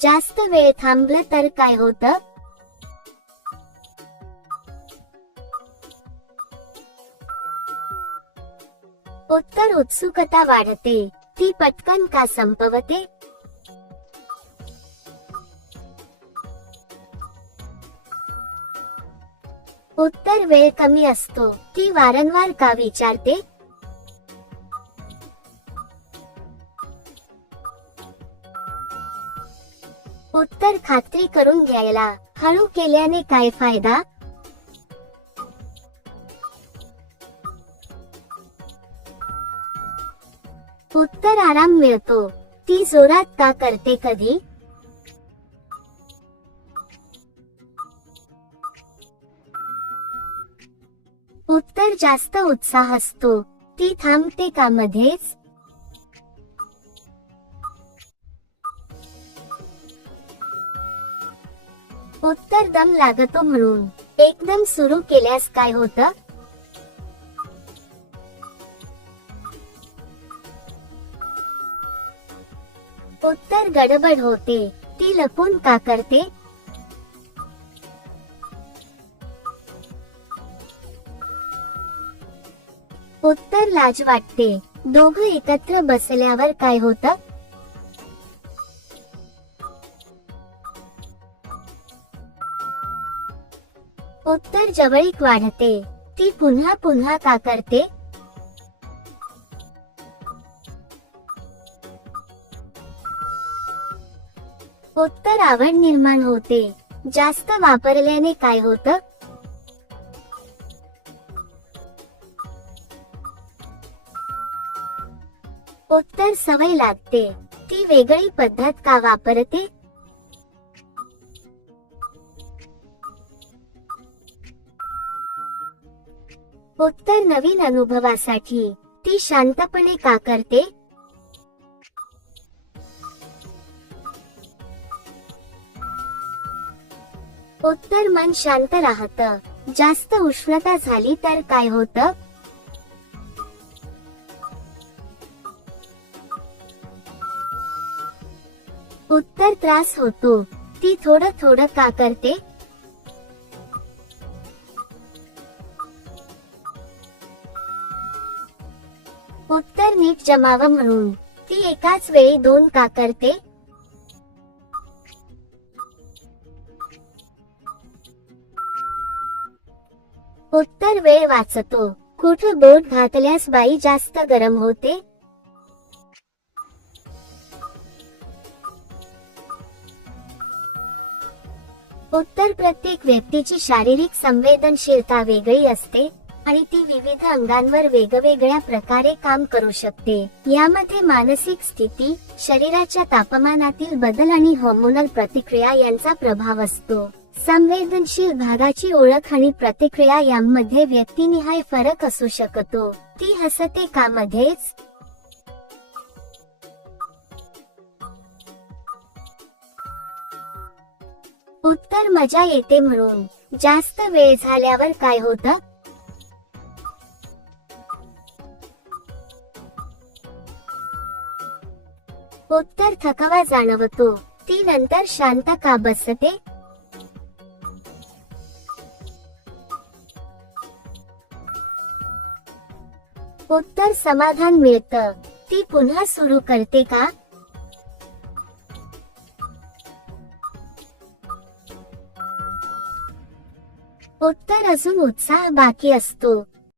जास्त वेळ थांबलं तर काय होतं? उत्तर उत्सुकता वाढते, ती पटकन का संपवते? उत्तर वेळ कमी असतो, ती वारंवार का विचारते? उत्तर खात्री करून घ्यायला हळू केल्याने काय फायदा? उत्तर आराम मिळतो, ती जोरात का करते कधी? उत्तर जास्त उत्साह असतो, ती थांबते का मध्येच? उत्तर दम लागतो म्हणून एकदम सुरू केल्यास काय होतं? उत्तर गडबड होते, ती लपून का करते? उत्तर लाज वाटते, दोघं एकत्र बसल्यावर काय होतं? उत्तर जवळीक वाढते, ती पुन्हा पुन्हा का करते? उत्तर आवड निर्माण होते, जास्त वापरल्याने काय होतं? उत्तर सवय लागते, ती वेगळी पद्धत का वापरते? उत्तर नवीन अनुभवासाठी ती शांतपणे का करते? उत्तर मन शांत राहतं, जास्त उष्णता झाली तर काय होतं? उत्तर त्रास होतो, ती थोडं थोडं का करते? उत्तर नीट जमावं म्हणून ती एकाच वेळी दोन का करते? उत्तर वेळ वाचतो, कुठं बोट घातल्यास बाई जास्त गरम होते? उत्तर प्रत्येक व्यक्तीची शारीरिक संवेदनशीलता वेगळी असते आणि ती विविध अंगांवर वेगवेगळ्या प्रकारे काम करू शकते. यामध्ये मानसिक स्थिती, शरीराच्या तापमानातील बदल आणि हार्मोनल प्रतिक्रिया यांचा प्रभाव असतो. संवेदनशील भागाची ओळख आणि प्रतिक्रिया यांमध्ये व्यक्तिनिहाय फरक असू शकतो. ती हसते का मध्येच? उत्तर मजा येते म्हणून जास्त वेळ झाल्यावर काय होतं? उत्तर थकवा जाणवतो, ती नंतर शांत का बसते? उत्तर समाधान मिळतं, ती पुन्हा सुरू करते का? उत्तर अजून उत्साह बाकी असतो,